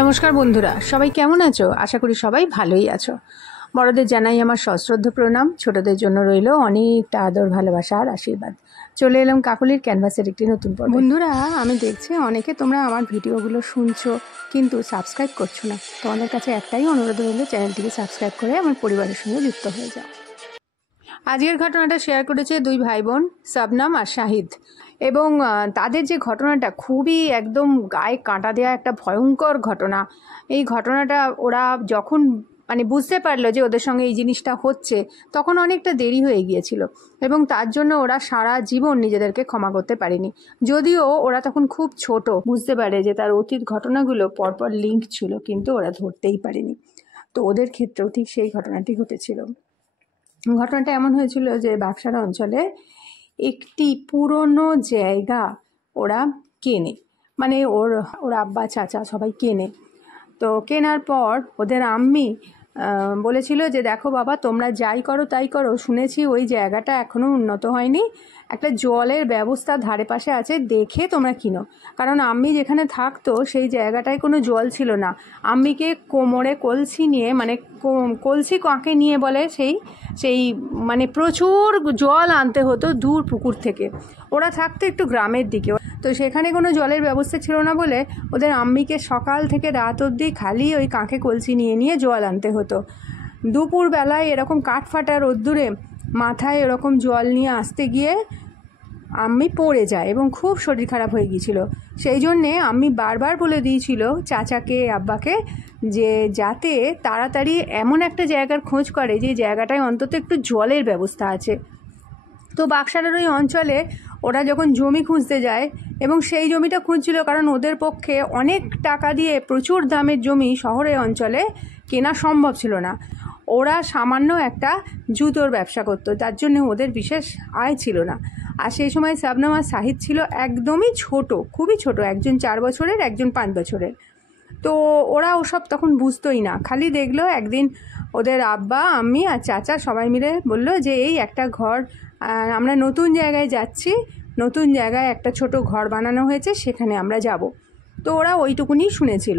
নমস্কার বন্ধুরা, সবাই কেমন আছো? আশা করি সবাই ভালোই আছো। বড়দের জানাই আমার সশ্রদ্ধ প্রণাম, ছোটদের জন্য রইল অনেকটা আদর, ভালোবাসা আর আশীর্বাদ। চলে এলাম কাকলির ক্যানভাসের একটি নতুন পর্ব। বন্ধুরা, আমি দেখছি অনেকে তোমরা আমার ভিডিওগুলো শুনছো কিন্তু সাবস্ক্রাইব করছো না। তোমাদের কাছে একটাই অনুরোধ রইল, চ্যানেলটিকে সাবস্ক্রাইব করে আমার পরিবারের সঙ্গে যুক্ত হয়ে যাও। আজকের ঘটনাটা শেয়ার করেছে দুই ভাই বোন, শবনম আর শাহিদ। এবং তাদের যে ঘটনাটা খুবই একদম গায়ে কাঁটা দেওয়া একটা ভয়ঙ্কর ঘটনা। এই ঘটনাটা ওরা যখন বুঝতে পারলো যে ওদের সঙ্গে এই জিনিসটা হচ্ছে, তখন অনেকটা দেরি হয়ে গিয়েছিল এবং তার জন্য ওরা সারা জীবন নিজেদেরকে ক্ষমা করতে পারেনি। যদিও ওরা তখন খুব ছোট, বুঝতে পারে যে তার অতীত ঘটনাগুলো পরপর লিঙ্ক ছিল, কিন্তু ওরা ধরতেই পারেনি। তো ওদের ক্ষেত্রেও ঠিক সেই ঘটনাটি ঘটেছিল। ঘটনাটা এমন হয়েছিল যে বাক্সারা অঞ্চলে একটি পুরনো জায়গা ওরা কেনে, ওর আব্বা চাচা সবাই কেনে। তো কেনার পর ওদের আম্মি বলেছিল যে দেখো বাবা, তোমরা যাই করো তাই করো, শুনেছি ওই জায়গাটা এখনও উন্নত হয়নি, একটা জলের ব্যবস্থা ধারে পাশে আছে, দেখে তোমরা কিনো। কারণ আম্মি যেখানে থাকতো সেই জায়গাটায় কোনো জল ছিল না। আম্মিকে কোমরে কলসি নিয়ে, কলসি কাঁকে নিয়ে বলে সেই প্রচুর জল আনতে হতো দূর পুকুর থেকে। ওরা থাকতো একটু গ্রামের দিকে, তো সেখানে কোনো জলের ব্যবস্থা ছিল না বলে ওদের আম্মিকে সকাল থেকে রাত অবধি খালি ওই কাঁখে কলসি নিয়ে নিয়ে জল আনতে হতো। দুপুরবেলায় এরকম কাঠফাটা রোদ্দুরে মাথায় এরকম জল নিয়ে আসতে গিয়ে আম্মি পড়ে যায় এবং খুব শরীর খারাপ হয়ে গিয়েছিল। সেই জন্যে আম্মি বারবার বলে দিয়েছিল চাচাকে, আব্বাকে, যে যাতে তাড়াতাড়ি এমন একটা জায়গার খোঁজ করে যে জায়গাটায় অন্তত একটু জলের ব্যবস্থা আছে। তো বাক্সারের ওই অঞ্চলে ওরা যখন জমি খুঁজতে যায়, এবং সেই জমিটা খুঁজছিল কারণ ওদের পক্ষে অনেক টাকা দিয়ে প্রচুর দামের জমি শহরের অঞ্চলে কেনা সম্ভব ছিল না। ওরা সামান্য একটা জুতোর ব্যবসা করতো, তার জন্য ওদের বিশেষ আয় ছিল না। আর সেই সময় শবনম আর শাহিদ ছিল একদমই ছোট, খুবই ছোট, একজন 4 বছরের, একজন 5 বছরের। তো ওরা ওসব তখন বুঝতোই না। খালি দেখলো একদিন ওদের আব্বা, আম্মি আর চাচা সবাই মিলে বলল যে এই একটা ঘর, আমরা নতুন জায়গায় যাচ্ছি, নতুন জায়গায় একটা ছোট ঘর বানানো হয়েছে, সেখানে আমরা যাব। তো ওরা ওইটুকুনি শুনেছিল।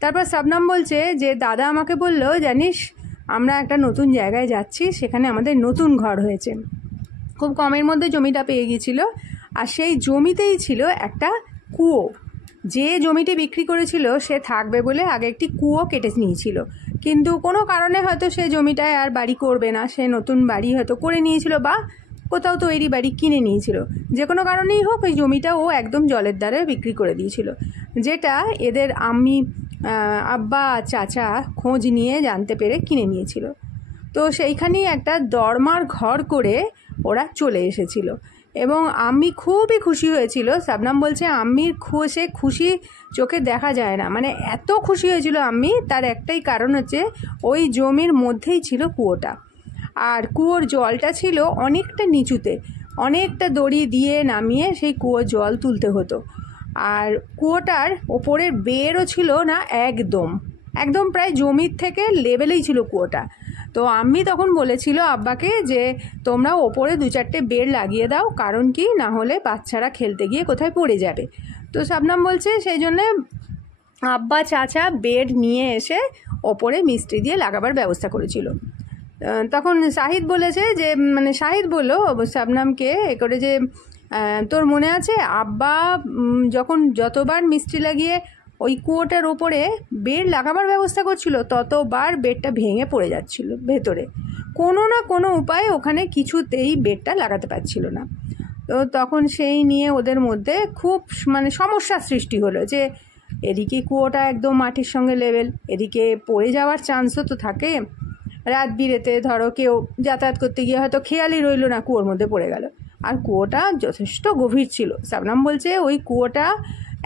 তারপর শবনম বলছে যে দাদা আমাকে বলল, জানিস আমরা একটা নতুন জায়গায় যাচ্ছি, সেখানে আমাদের নতুন ঘর হয়েছে। খুব কমের মধ্যে জমিটা পেয়ে গিয়েছিল, আর সেই জমিতেই ছিল একটা কুয়ো। যে জমিটি বিক্রি করেছিল সে থাকবে বলে আগে একটি কুয়ো কেটে নিয়েছিল, কিন্তু কোনো কারণে হয়তো সে জমিটায় আর বাড়ি করবে না, সে নতুন বাড়ি হয়তো করে নিয়েছিল বা কোথাও তৈরি বাড়ি কিনে নিয়েছিল। যে কোনো কারণেই হোক, ওই জমিটা ও একদম জলের দ্বারে বিক্রি করে দিয়েছিল, যেটা এদের আম্মি, আব্বা, চাচা খোঁজ নিয়ে জানতে পেরে কিনে নিয়েছিল। তো সেইখানেই একটা দরমার ঘর করে ওরা চলে এসেছিল এবং আম্মি খুবই খুশি হয়েছিল। শবনম বলছে আম্মির খুশি চোখে দেখা যায় না, এত খুশি হয়েছিল আম্মি। তার একটাই কারণ হচ্ছে ওই জমির মধ্যেই ছিল কুয়োটা, আর কুয়োর জলটা ছিল অনেকটা নিচুতে, অনেকটা দড়ি দিয়ে নামিয়ে সেই কুয়োর জল তুলতে হতো। আর কুয়োটার ওপরের বেরও ছিল না, একদম প্রায় জমির থেকে লেভেলেই ছিল কুয়োটা। তো আম্মি তখন বলেছিল আব্বাকে যে তোমরা ওপরে 2-4টে বেড় লাগিয়ে দাও, কারণ কি না হলে বাচ্চারা খেলতে গিয়ে কোথায় পড়ে যাবে। তো শবনম বলছে সেই জন্যে আব্বা চাচা বেড নিয়ে এসে ওপরে মিস্ত্রি দিয়ে লাগাবার ব্যবস্থা করেছিল। তখন শাহিদ বলেছে যে শাহিদ বলল শবনমকে এ করে যে তোর মনে আছে আব্বা যতবার মিস্ত্রি লাগিয়ে ওই কুয়োটার ওপরে বেড লাগাবার ব্যবস্থা করছিল, ততবার বেডটা ভেঙে পড়ে যাচ্ছিল ভেতরে, কোনো না কোনো উপায়ে ওখানে কিছুতেই বেডটা লাগাতে পারছিল না। তো তখন সেই নিয়ে ওদের মধ্যে খুব সমস্যার সৃষ্টি হলো যে এদিকে কুয়োটা একদম মাটির সঙ্গে লেভেল, এদিকে পড়ে যাওয়ার চান্সও তো থাকে। রাত বিরেতে ধরো কেউ যাতায়াত করতে গিয়ে হয়তো খেয়ালই রইল না, কুয়োর মধ্যে পড়ে গেল। আর কুয়োটা যথেষ্ট গভীর ছিল। শবনম বলছে ওই কুয়োটা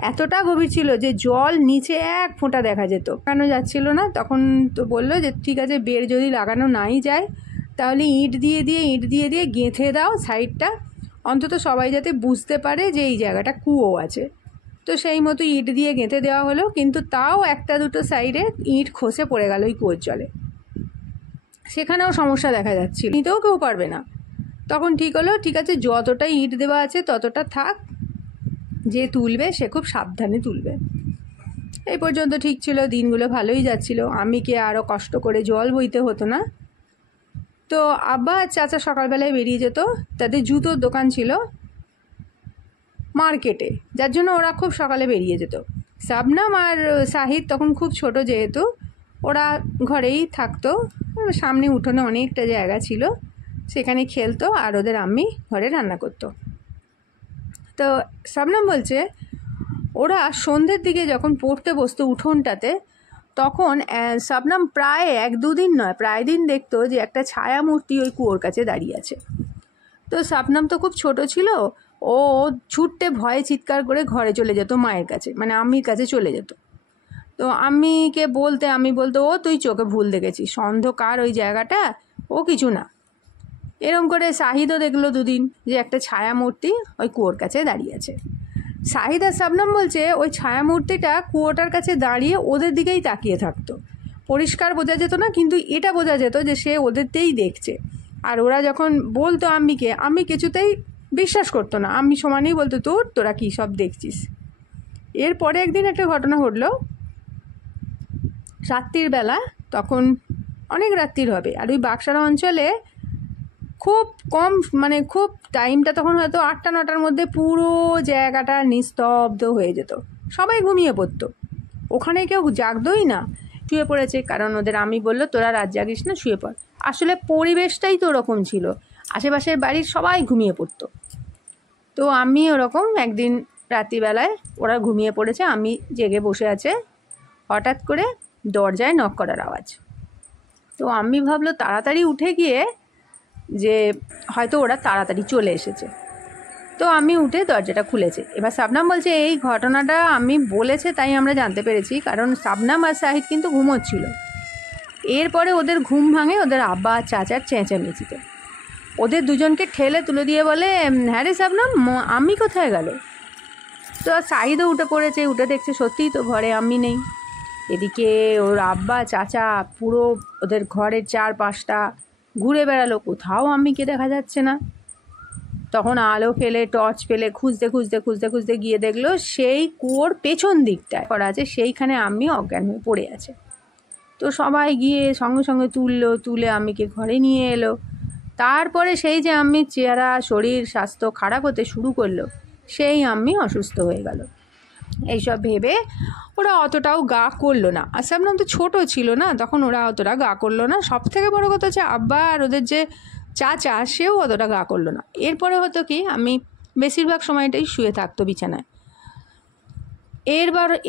এতটা গভীর ছিল যে জল নিচে 1 ফোঁটা দেখা যেত, কেন যাচ্ছিল না। তখন তো বললো যে ঠিক আছে, বেড় যদি লাগানো নাই যায় তাহলে ইট দিয়ে দিয়ে গেঁথে দাও সাইডটা, অন্তত সবাই যাতে বুঝতে পারে যে এই জায়গাটা কুয়ো আছে। তো সেই মতো ইট দিয়ে গেঁথে দেওয়া হলো, কিন্তু তাও 1-2 সাইডে ইট খসে পড়ে গেল ওই কুয়োর জলে। সেখানেও সমস্যা দেখা যাচ্ছিল, নিতেও কেউ পারবে না। তখন ঠিক হলো, ঠিক আছে যতটা ইট দেওয়া আছে ততটা থাক, যে তুলবে সে খুব সাবধানে তুলবে। এই পর্যন্ত ঠিক ছিল, দিনগুলো ভালোই যাচ্ছিল। আম্মিকে আরও কষ্ট করে জল বইতে হতো না। তো আব্বা আর চাচা সকালবেলায় বেরিয়ে যেত, তাদের জুতোর দোকান ছিল মার্কেটে, যার জন্য ওরা খুব সকালে বেরিয়ে যেত। শাবনাম আর সাহিদ তখন খুব ছোট, যেহেতু ওরা ঘরেই থাকতো, সামনে উঠোনে অনেকটা জায়গা ছিল, সেখানে খেলতো, আর ওদের আম্মি ঘরে রান্না করতো। তো শাবনাম বলছে ওরা সন্ধ্যের দিকে যখন পড়তে বসতো উঠোনটাতে, তখন শাবনাম প্রায় 1-2 দিন নয়, প্রায় দিন দেখতো যে একটা ছায়া মূর্তি ওই কুয়োর কাছে দাঁড়িয়ে আছে। তো শাবনাম তো খুব ছোট ছিল, ও ছুটতে ভয়ে চিৎকার করে ঘরে চলে যেত মায়ের কাছে, মানে আম্মির কাছে চলে যেত। তো আম্মিকে বলতে, আমি বলতো ও তুই চোখে ভুল দেখেছিস, অন্ধকার ওই জায়গাটা, ও কিছু না। এরম করে শাহিদও দেখলো 2 দিন যে একটা ছায়া মূর্তি ওই কুয়োর কাছে দাঁড়িয়ে আছে। শাহিদ আর শাবনাম বলছে ওই ছায়া মূর্তিটা কুয়োটার কাছে দাঁড়িয়ে ওদের দিকেই তাকিয়ে থাকতো। পরিষ্কার বোঝা যেত না, কিন্তু এটা বোঝা যেত যে সে ওদেরতেই দেখছে। আর ওরা যখন বলতো আম্মিকে, আম্মি কিছুতেই বিশ্বাস করতো না, আম্মি সমানেই বলতো তোরা কী সব দেখছিস। এরপরে একদিন একটা ঘটনা ঘটলো রাত্রির বেলা, তখন অনেক রাত্রির হবে, আর ওই বাক্সারা অঞ্চলে খুব কম, মানে খুব টাইমটা তখন হয়তো 8টা-9টার মধ্যে পুরো জায়গাটা নিস্তব্ধ হয়ে যেত, সবাই ঘুমিয়ে পড়তো। ওখানে কেউ জাগতোই না, শুয়ে পড়েছে, কারণ ওদের আমি বললো তোরা রাত জাগিস না, শুয়ে পড়। আসলে পরিবেশটাই তো ওরকম ছিল, আশেপাশের বাড়ির সবাই ঘুমিয়ে পড়তো। তো আমি ওরকম একদিন রাত্রিবেলায় ওরা ঘুমিয়ে পড়েছে, আমি জেগে বসে আছে, হঠাৎ করে দরজায় নক করার আওয়াজ। তো আমি ভাবলো তাড়াতাড়ি উঠে গিয়ে যে হয়তো ওরা তাড়াতাড়ি চলে এসেছে। তো আমি উঠে দরজাটা খুলেছে। এবার শাবনাম বলছে এই ঘটনাটা আমি বলেছে তাই আমরা জানতে পেরেছি, কারণ শাবনাম আর শাহিদ কিন্তু ঘুমোচ্ছিল। এরপরে ওদের ঘুম ভাঙে ওদের আব্বা চাচার চেঁচামেচিতে। ওদের দুজনকে ঠেলে তুলে দিয়ে বলে, হ্যাঁ রে শাবনাম, আম্মি কোথায় গেল? তো শাহিদও উঠে পড়েছে, উঠে দেখছে সত্যিই তো ঘরে আম্মি নেই। এদিকে ওর আব্বা চাচা পুরো ওদের ঘরের 4-5টা ঘুরে বেড়ালো, কোথাও আম্মিকে দেখা যাচ্ছে না। তখন আলো ফেলে টর্চ ফেলে খুঁজতে খুঁজতে খুঁজতে খুঁজতে গিয়ে দেখলো সেই কুয়োর পেছন দিকটায় করা আছে, সেইখানে আম্মি অজ্ঞান হয়ে পড়ে আছে। তো সবাই গিয়ে সঙ্গে সঙ্গে তুলে আম্মিকে ঘরে নিয়ে এলো। তারপরে সেই যে আম্মির চেহারা, শরীর স্বাস্থ্য খারাপ হতে শুরু করলো, সেই আম্মি অসুস্থ হয়ে গেল। এইসব ভেবে ওরা অতটাও গা করলো না। আর শাবনাম তো ছোটো ছিল না, তখন ওরা অতটা গা করলো না। সব থেকে বড়ো কথা হচ্ছে আব্বা আর ওদের যে চাচা, সেও অতটা গা করলো না। এরপরে হতো কি, আমি বেশিরভাগ সময়টাই শুয়ে থাকতো বিছানায়।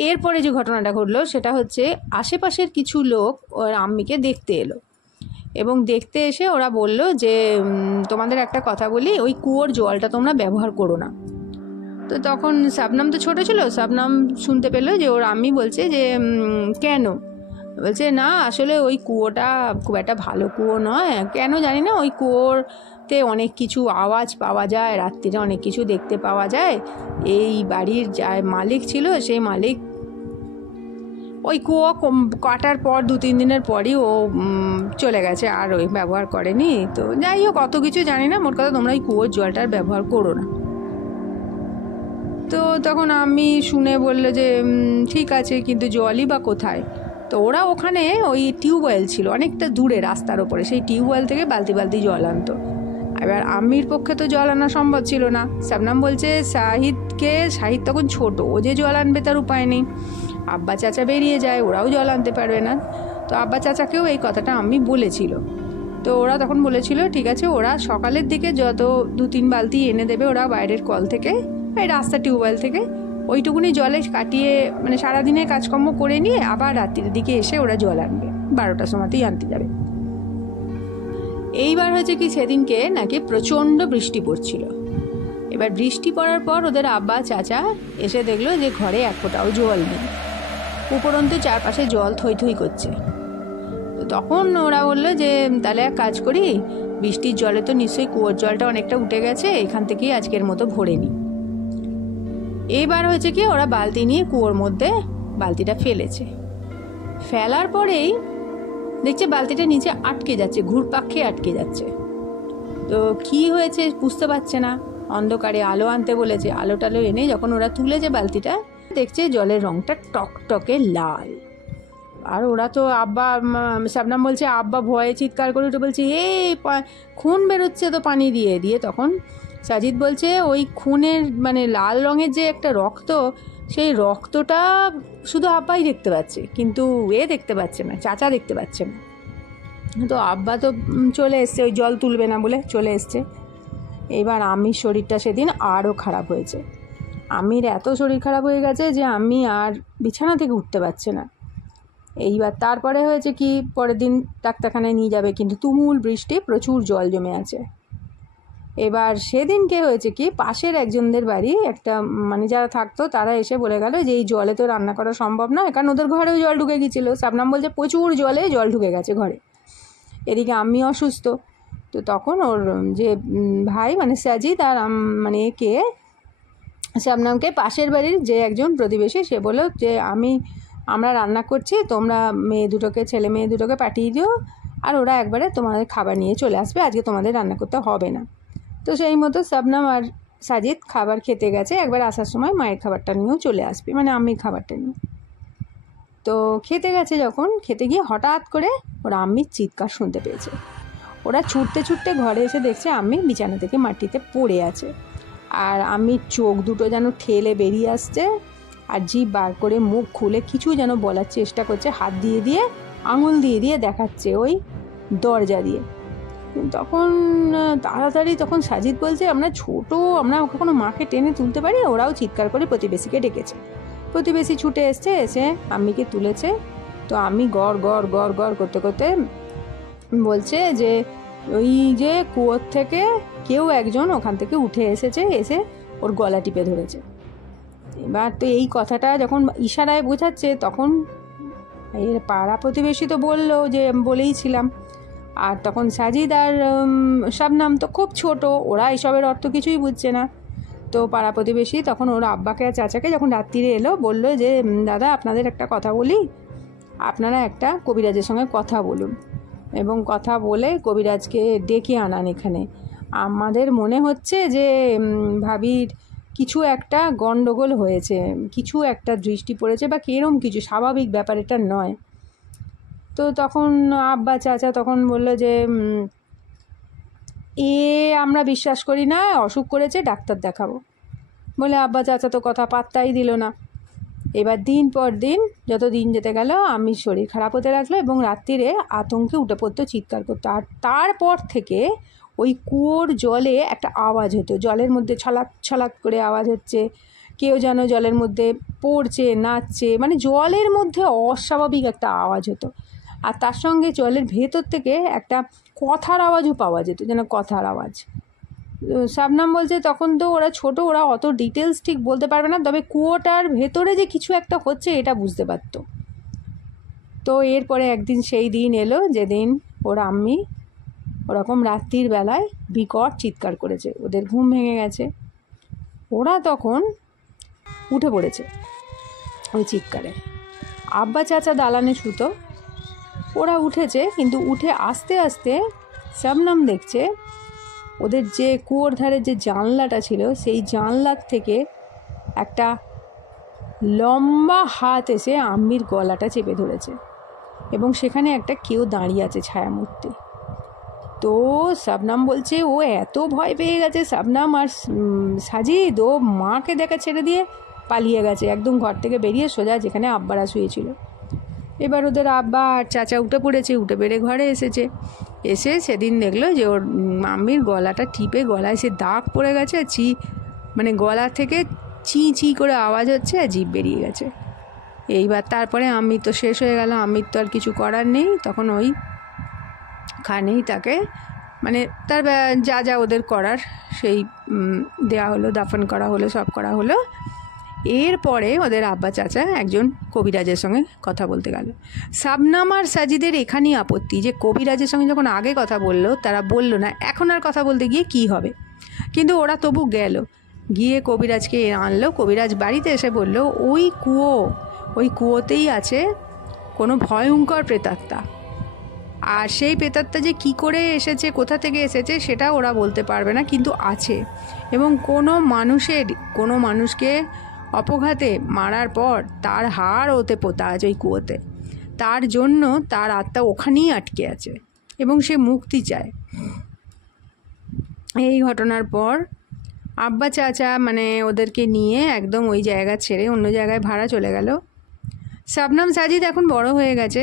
এরপরে যে ঘটনাটা ঘটলো সেটা হচ্ছে আশেপাশের কিছু লোক ওর আম্মিকে দেখতে এলো, এবং দেখতে এসে ওরা বলল যে তোমাদের একটা কথা বলি, ওই কুয়োর জলটা তোমরা ব্যবহার করো না। তো তখন শাবনাম তো ছোটো ছিল, শাবনাম শুনতে পেলো যে ওর আম্মি বলছে যে কেন? বলছে না, আসলে ওই কুয়োটা খুব একটা ভালো কুয়ো নয়, কেন জানি না, ওই কুয়োতে অনেক কিছু আওয়াজ পাওয়া যায়, রাত্রিরে অনেক কিছু দেখতে পাওয়া যায়। এই বাড়ির যা মালিক ছিল, সেই মালিক ওই কুয়ো কাটার পর 2-3 দিনের পরই ও চলে গেছে, আর ওই ব্যবহার করেনি। তো যাই হোক, অত কিছু জানি না, মোট কথা তোমরা ওই কুয়োর জলটার ব্যবহার করো না। তো তখন আমি শুনে বললো যে ঠিক আছে, কিন্তু জলই বা কোথায়? তো ওরা ওখানে ওই টিউবওয়েল ছিল অনেকটা দূরে রাস্তার ওপরে, সেই টিউবওয়েল থেকে বালতি বালতি জল আনতো। এবার আম্মির পক্ষে তো জল আনা সম্ভব ছিল না। শাবনাম বলছে শাহিদ তখন ছোট, ও যে জল আনবে তার উপায় নেই। আব্বা চাচা বেরিয়ে যায়, ওরাও জল আনতে পারবে না। তো আব্বা চাচাকেও এই কথাটা আম্মি বলেছিল। তো ওরা তখন বলেছিল ঠিক আছে, ওরা সকালের দিকে যত 2-3 বালতি এনে দেবে ওরা বাইরের কল থেকে, এই রাস্তা টিউবওয়েল থেকে, ওইটুকুনি জলে কাটিয়ে, মানে সারাদিনের কাজকর্ম করে নিয়ে আবার রাত্রির দিকে এসে ওরা জল আনবে, 12টার সময়তেই আনতে যাবে। এইবার হচ্ছে কি, সেদিনকে নাকি প্রচণ্ড বৃষ্টি পড়ছিল। এবার বৃষ্টি পড়ার পর ওদের আব্বা চাচা এসে দেখলো যে ঘরে 1 ফোঁটাও জল নেই, উপরন্তু চারপাশে জল থই থই করছে। তো তখন ওরা বললো যে তাহলে এক কাজ করি, বৃষ্টির জলে তো নিশ্চয়ই কুয়োর জলটা অনেকটা উঠে গেছে, এখান থেকেই আজকের মতো ভরে নিই। এইবার হয়েছে কি, ওরা বালতি নিয়ে কুয়োর মধ্যে বালতিটা ফেলেছে। ফেলার পরেই দেখছে বালতিটা নিচে আটকে যাচ্ছে, ঘুরপাক খেয়ে আটকে যাচ্ছে। তো কি হয়েছে বুঝতে পারছে না, অন্ধকারে আলো আনতে বলেছে, আলো টালো এনে যখন ওরা তুলেছে বালতিটা, দেখছে জলের রঙটা টকটকে লাল। আর ওরা তো আব্বা, শাবনাম বলছে, আব্বা ভয়ে চিৎকার করে উঠে বলছে খুন বেরোচ্ছে তো পানি দিয়ে দিয়ে। তখন সাজিদ বলছে ওই খুনের মানে লাল রঙের যে একটা রক্ত, সেই রক্তটা শুধু আব্বাই দেখতে পাচ্ছে, কিন্তু দেখতে পাচ্ছে না, চাচা দেখতে পাচ্ছে না। তো আব্বা তো চলে এসছে, ওই জল তুলবে না বলে চলে এসছে। এবার আমির শরীরটা সেদিন আরও খারাপ হয়েছে। আমির এত শরীর খারাপ হয়ে গেছে যে আমি আর বিছানা থেকে উঠতে পারছে না। এইবার তারপরে হয়েছে কি, পরের দিন ডাক্তারখানায় নিয়ে যাবে, কিন্তু তুমুল বৃষ্টি, প্রচুর জল জমে আছে। এবার সেদিনকে হয়েছে কি, পাশের একজনদের বাড়ি একটা মানে যারা থাকতো তারা এসে বলে গেল যে এই জলে তো রান্না করা সম্ভব নয়, কারণ ওদের ঘরেও জল ঢুকে গিয়েছিলো। শাবনাম বলছে প্রচুর জলে জল ঢুকে গেছে ঘরে। এদিকে আমি অসুস্থ। তো তখন ওর যে ভাই মানে সাজিদ আর মানে একে শাবনামকে পাশের বাড়ির যে একজন প্রতিবেশী সে বলল যে আমরা রান্না করছি, তোমরা ছেলে মেয়ে দুটোকে পাঠিয়ে দিও, আর ওরা একবারে তোমাদের খাবার নিয়ে চলে আসবে, আজকে তোমাদের রান্না করতে হবে না। তো সেই মতো শাবনাম আর সাজিদ খাবার খেতে গেছে, একবার আসার সময় মায়ের খাবারটা নিয়েও চলে আসবে, মানে আম্মির খাবারটা নিয়ে। তো খেতে গেছে, যখন খেতে গিয়ে হঠাৎ করে ওরা আম্মির চিৎকার শুনতে পেয়েছে। ওরা ছুটতে ছুটতে ঘরে এসে দেখছে আম্মি বিছানা থেকে মাটিতে পড়ে আছে, আর আম্মির চোখ দুটো যেন ঠেলে বেরিয়ে আসছে, আর জিভ বার করে মুখ খুলে কিছু যেন বলার চেষ্টা করছে, হাত দিয়ে দিয়ে আঙুল দিয়ে দিয়ে দেখাচ্ছে ওই দরজা দিয়ে। তখন তাড়াতাড়ি তখন সাজিদ বলছে আমরা কখনো মাকে টেনে তুলতে পারি। ওরাও চিৎকার করে প্রতিবেশীকে ডেকেছে। প্রতিবেশী ছুটে এসছে, এসে আম্মিকে তুলেছে। তো আমি গড় গড় গড় গড় করতে করতে বলছে যে ওই যে কুয়োর থেকে কেউ একজন ওখান থেকে উঠে এসেছে, এসে ওর গলা টিপে ধরেছে। এবার তো এই কথাটা যখন ইশারায় বোঝাচ্ছে, তখন এর পাড়া প্রতিবেশী তো বললো যে বলেই ছিলাম। আর তখন সাজিদ আর শাবনাম তো খুব ছোট, ওরা এইসবের অর্থ কিছুই বুঝছে না। তো পাড়া প্রতিবেশী তখন ওর আব্বাকে আর চাচাকে যখন রাত্রিরে এলো, বললো যে দাদা আপনাদের একটা কথা বলি, আপনারা একটা কবিরাজের সঙ্গে কথা বলুন, এবং কথা বলে কবিরাজকে ডেকে আনান এখানে। আমাদের মনে হচ্ছে যে ভাবির কিছু একটা গণ্ডগোল হয়েছে, কিছু একটা দৃষ্টি পড়েছে বা কিরম কিছু, স্বাভাবিক ব্যাপার এটা নয়। তো তখন আব্বা চাচা তখন বলল যে আমরা বিশ্বাস করি না, অসুখ করেছে, ডাক্তার দেখাবো বলে আব্বা চাচা তো কথা পাত্তাই দিল না। এবার দিন পর দিন যত দিন যেতে গেল আমি শরীর খারাপ হতে লাগলো, এবং রাত্রিরে আতঙ্কে উঠে পড়তো, চিৎকার করতো। আর তারপর থেকে ওই কুয়োর জলে একটা আওয়াজ হতো, জলের মধ্যে ছলাৎ ছলাৎ করে আওয়াজ হচ্ছে, কেউ যেন জলের মধ্যে পড়ছে, নাচছে, মানে জলের মধ্যে অস্বাভাবিক একটা আওয়াজ হতো। আর তার সঙ্গে জলের ভেতর থেকে একটা কথার আওয়াজও পাওয়া যেত, যেন কথার আওয়াজ। শাবনাম বলছে তখন তো ওরা ছোট, ওরা অত ডিটেলস ঠিক বলতে পারবে না, তবে কুয়োটার ভেতরে যে কিছু একটা হচ্ছে এটা বুঝতে পারতো। তো এরপরে একদিন সেই দিন এলো যেদিন ওর আম্মি ওরকম রাত্রির বেলায় বিকট চিৎকার করেছে, ওদের ঘুম ভেঙে গেছে। ওরা তখন উঠে পড়েছে ওই চিৎকারে। আব্বা চাচা দালানে শুতো, ওরা উঠেছে, কিন্তু উঠে আস্তে আস্তে শাবনাম দেখছে ওদের যে কুয়োর ধারে যে জানলাটা ছিল, সেই জানলার থেকে একটা লম্বা হাত এসে আম্মির গলাটা চেপে ধরেছে, এবং সেখানে একটা কেউ দাঁড়িয়ে আছে, ছায়ামূর্তি। তো শাবনাম বলছে ও এত ভয় পেয়ে গেছে, শাবনাম আর সাজিদ ও মাকে দেখা ছেড়ে দিয়ে পালিয়ে গেছে, একদম ঘর থেকে বেরিয়ে সোজা যেখানে আব্বারা শুয়েছিল। এবার ওদের আব্বা আর চাচা উঠে পড়েছে, উঠে বেড়ে ঘরে এসেছে। এসে সেদিন দেখলো যে ওর মাম্মির গলাটা টিপে গলায় সে দাগ পড়ে গেছে, মানে গলা থেকে চি চি করে আওয়াজ হচ্ছে, আর জিভ বেরিয়ে গেছে। এইবার তারপরে আম্মি তো শেষ হয়ে গেল, আম্মির তো আর কিছু করার নেই। তখন ওই খানেই তাকে মানে তার যা যা ওদের করার সেই দেয়া হলো, দাফন করা হলো, সব করা হলো। এরপরে ওদের আব্বা চাচা একজন কবিরাজের সঙ্গে কথা বলতে গেল। শাবনাম আর সাজিদের এখানেই আপত্তি যে কবিরাজের সঙ্গে যখন আগে কথা বললো তারা বললো না, এখন আর কথা বলতে গিয়ে কি হবে। কিন্তু ওরা তবু গেল, গিয়ে কবিরাজকে আনলো। কবিরাজ বাড়িতে এসে বলল ওই কুয়োতেই আছে কোনো ভয়ঙ্কর প্রেতাত্মা, আর সেই প্রেতাত্মা যে কী করে এসেছে, কোথা থেকে এসেছে সেটা ওরা বলতে পারবে না, কিন্তু আছে। এবং কোনো মানুষকে অপঘাতে মারার পর তার হাড় ওতে পোতা আছে ওই কুয়োতে। তার জন্য তার আত্মা ওখানেই আটকে আছে এবং সে মুক্তি চায়। এই ঘটনার পর আব্বা চাচা মানে ওদেরকে নিয়ে একদম ওই জায়গা ছেড়ে অন্য জায়গায় ভাড়া চলে গেল। শবনম সাজিদ এখন বড় হয়ে গেছে,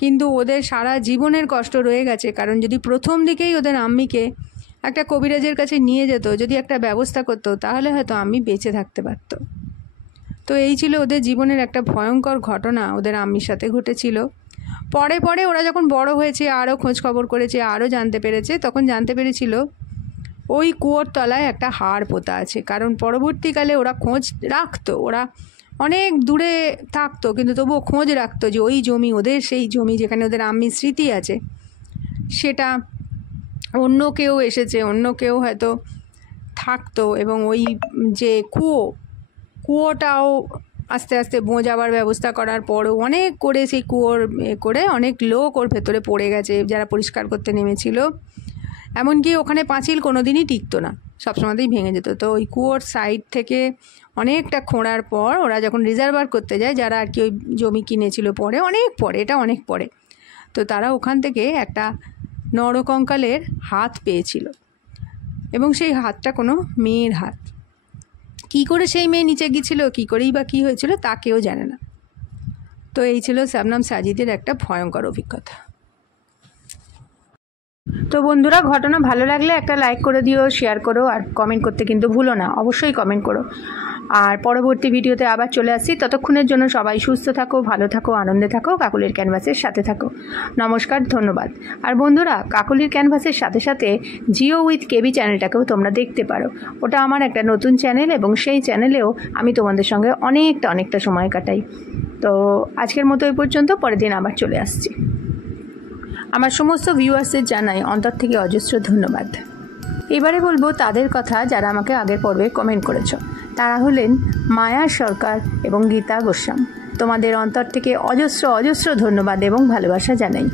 কিন্তু ওদের সারা জীবনের কষ্ট রয়ে গেছে। কারণ যদি প্রথম দিকেই ওদের আম্মিকে একটা কবিরাজের কাছে নিয়ে যেত, যদি একটা ব্যবস্থা করতো, তাহলে হয়তো আম্মি বেঁচে থাকতে পারত। তো এই ছিল ওদের জীবনের একটা ভয়ঙ্কর ঘটনা ওদের আম্মির সাথে ঘটেছিল। পরে পরে ওরা যখন বড় হয়েছে, আরও খোঁজ খবর করেছে, আরও জানতে পেরেছে, তখন জানতে পেরেছিল ওই কুয়োর তলায় একটা হাড় পোতা আছে। কারণ পরবর্তীকালে ওরা খোঁজ রাখতো, ওরা অনেক দূরে থাকতো, কিন্তু তবুও খোঁজ রাখতো যে ওই জমি, ওদের সেই জমি যেখানে ওদের আম্মির স্মৃতি আছে, সেটা অন্য কেউ এসেছে, অন্য কেউ হয়তো থাকতো। এবং ওই যে কুয়োটাও আস্তে আস্তে বোঝাবার ব্যবস্থা করার পরও অনেক করে সেই কুয়োর করে অনেক লোক ওর ভেতরে পড়ে গেছে যারা পরিষ্কার করতে নেমেছিল। এমনকি ওখানে পাঁচিল কোনো দিনই টিকতো না, সবসময়তেই ভেঙে যেত। তো ওই কুয়োর সাইড থেকে অনেকটা খোঁড়ার পর ওরা যখন রিজার্ভার করতে যায়, যারা আর কি ওই জমি কিনেছিল পরে, অনেক পরে, এটা অনেক পরে, তো তারা ওখান থেকে একটা নরকঙ্কালের হাত পেয়েছিল। এবং সেই হাতটা কোনো মেয়ের হাত। কী করে সেই মেয়ে নিচে গিয়েছিল, কী করেই বা কী হয়েছিল, তা কেউ জানে না। তো এই ছিল শবনম সাজিদের একটা ভয়ঙ্কর অভিজ্ঞতা। তো বন্ধুরা, ঘটনা ভালো লাগলে একটা লাইক করে দিও, শেয়ার করো, আর কমেন্ট করতে কিন্তু ভুলো না, অবশ্যই কমেন্ট করো। আর পরবর্তী ভিডিওতে আবার চলে আসছি। ততক্ষণের জন্য সবাই সুস্থ থাকো, ভালো থাকো, আনন্দে থাকো, কাকলির ক্যানভাসের সাথে থাকো। নমস্কার, ধন্যবাদ। আর বন্ধুরা, কাকলির ক্যানভাসের সাথে সাথে জিও উইথ কেবি চ্যানেলটাকেও তোমরা দেখতে পারো। ওটা আমার একটা নতুন চ্যানেল, এবং সেই চ্যানেলেও আমি তোমাদের সঙ্গে অনেকটা সময় কাটাই। তো আজকের মতো এই পর্যন্ত, পরের দিন আবার চলে আসছি। আমার সমস্ত ভিউয়ার্সদের জানাই অন্তর থেকে অজস্র ধন্যবাদ। এবারে বলবো তাদের কথা যারা আমাকে আগের পর্বে কমেন্ট করেছো। তারা হলেন মায়া সরকার এবং গীতা গোস্বাম। তোমাদের অন্তর থেকে অজস্র ধন্যবাদ এবং ভালোবাসা জানাই।